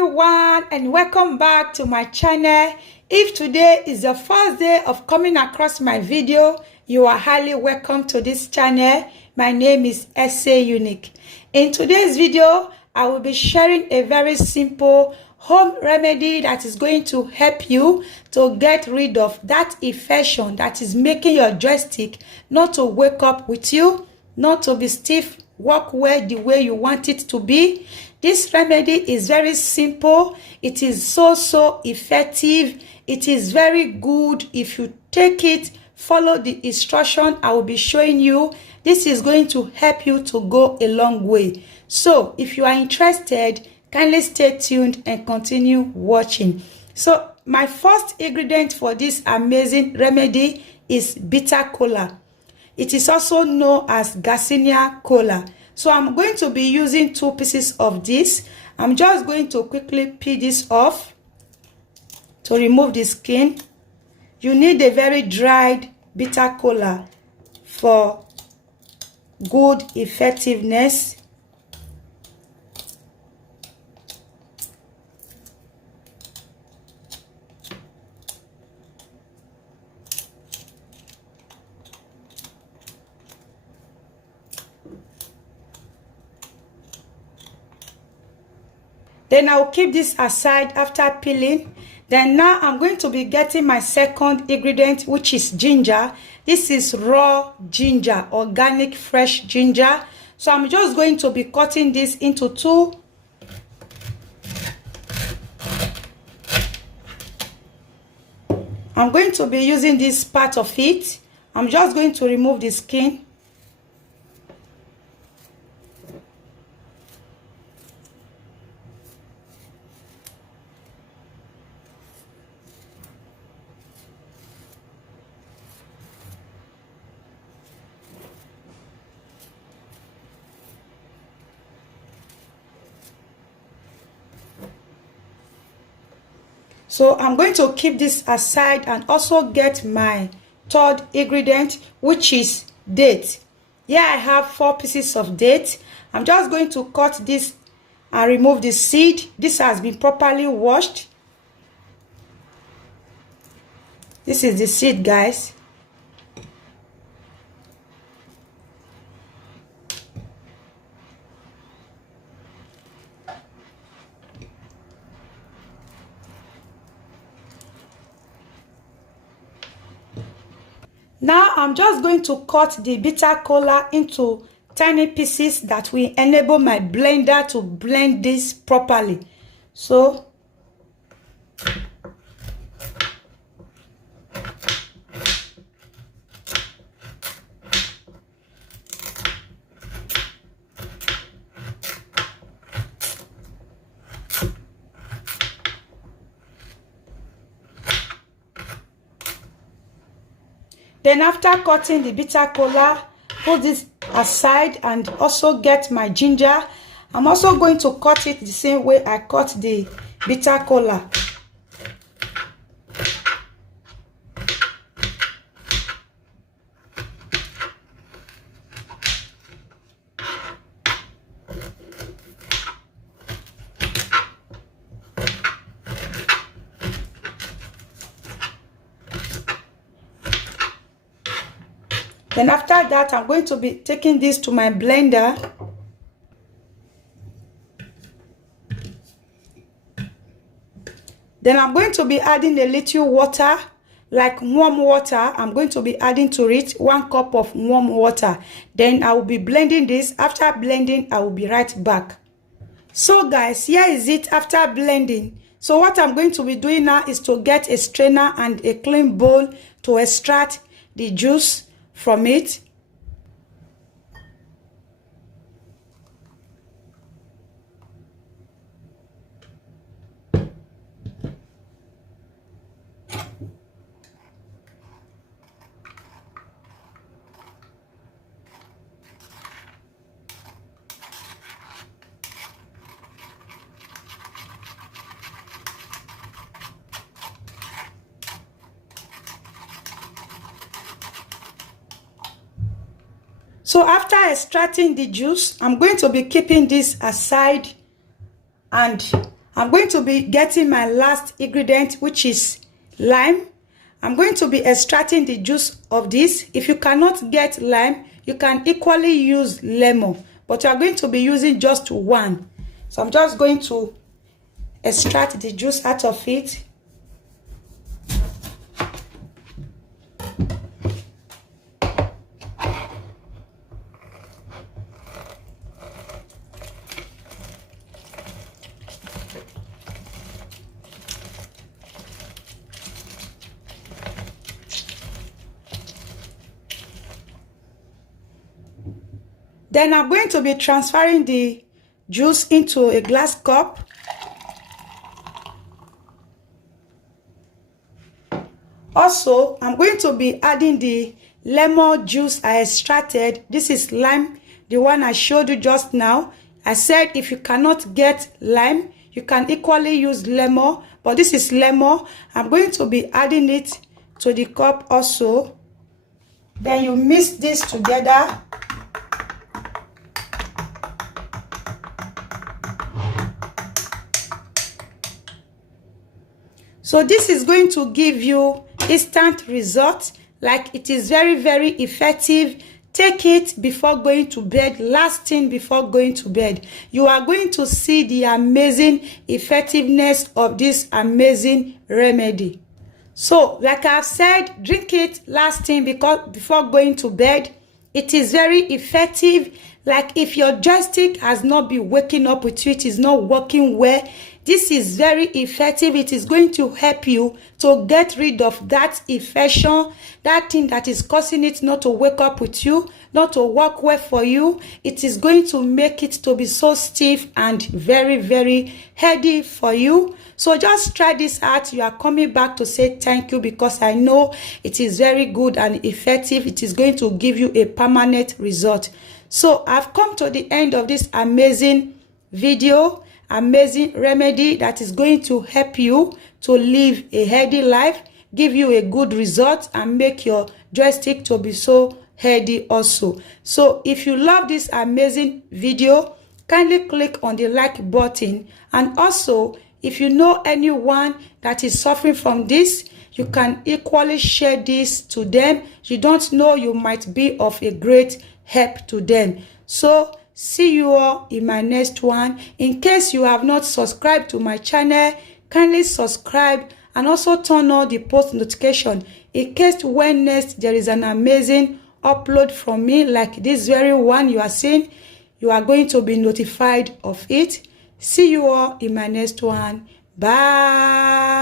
everyone, and welcome back to my channel. If today is the first day of coming across my video, you are highly welcome to this channel. My name is SA Unique. In today's video, I will be sharing a very simple home remedy that is going to help you to get rid of that infection that is making your joystick not to wake up with you, not to be stiff, work well the way you want it to be. This remedy is very simple. It is so effective. It is very good. If you take it, follow the instruction I will be showing you. This is going to help you to go a long way. So if you are interested, kindly stay tuned and continue watching. So my first ingredient for this amazing remedy is bitter kola. It is also known as Garcinia kola. So I'm going to be using 2 pieces of this. I'm just going to quickly peel this off to remove the skin. You need a very dried bitter kola for good effectiveness. Then I'll keep this aside after peeling. Then now I'm going to be getting my second ingredient, which is ginger. This is raw ginger, organic fresh ginger. So I'm just going to be cutting this into 2. I'm going to be using this part of it. I'm just going to remove the skin. So I'm going to keep this aside and also get my third ingredient, which is date. Here I have 4 pieces of date. I'm just going to cut this and remove the seed. This has been properly washed. This is the seed, guys. Now I'm just going to cut the bitter kola into tiny pieces that will enable my blender to blend this properly. So then after cutting the bitter kola, put this aside and also get my ginger. I'm also going to cut it the same way I cut the bitter kola. Then after that, I'm going to be taking this to my blender. Then I'm going to be adding a little water, like warm water. I'm going to be adding to it 1 cup of warm water. Then I will be blending this. After blending, I will be right back. So guys, here is it after blending. So what I'm going to be doing now is to get a strainer and a clean bowl to extract the juice from it. So after extracting the juice, I'm going to be keeping this aside and I'm going to be getting my last ingredient, which is lime. I'm going to be extracting the juice of this. If you cannot get lime, you can equally use lemon, but you are going to be using just one. So I'm just going to extract the juice out of it. Then I'm going to be transferring the juice into a glass cup. Also, I'm going to be adding the lemon juice I extracted. This is lime, the one I showed you just now. I said if you cannot get lime, you can equally use lemon, but this is lemon. I'm going to be adding it to the cup also. Then you mix this together. So this is going to give you instant results. Like, it is very, very effective. Take it before going to bed. Last thing before going to bed. You are going to see the amazing effectiveness of this amazing remedy. So, like I've said, drink it last thing before going to bed. It is very effective. Like, if your joystick has not been waking up with you, it is not working well, this is very effective. It is going to help you to get rid of that infection, that thing that is causing it not to wake up with you, not to work well for you. It is going to make it to be so stiff and very, very heady for you. So just try this out. You are coming back to say thank you, because I know it is very good and effective. It is going to give you a permanent result. So I've come to the end of this amazing video, amazing remedy that is going to help you to live a healthy life, give you a good result, and make your joystick to be so healthy also. So if you love this amazing video, kindly click on the like button. And also, if you know anyone that is suffering from this, you can equally share this to them. You don't know, you might be of a great help to them. So see you all in my next one. In case you have not subscribed to my channel, kindly subscribe and also turn on the post notification in case when next there is an amazing upload from me like this very one you are seeing, you are going to be notified of it. See you all in my next one. Bye.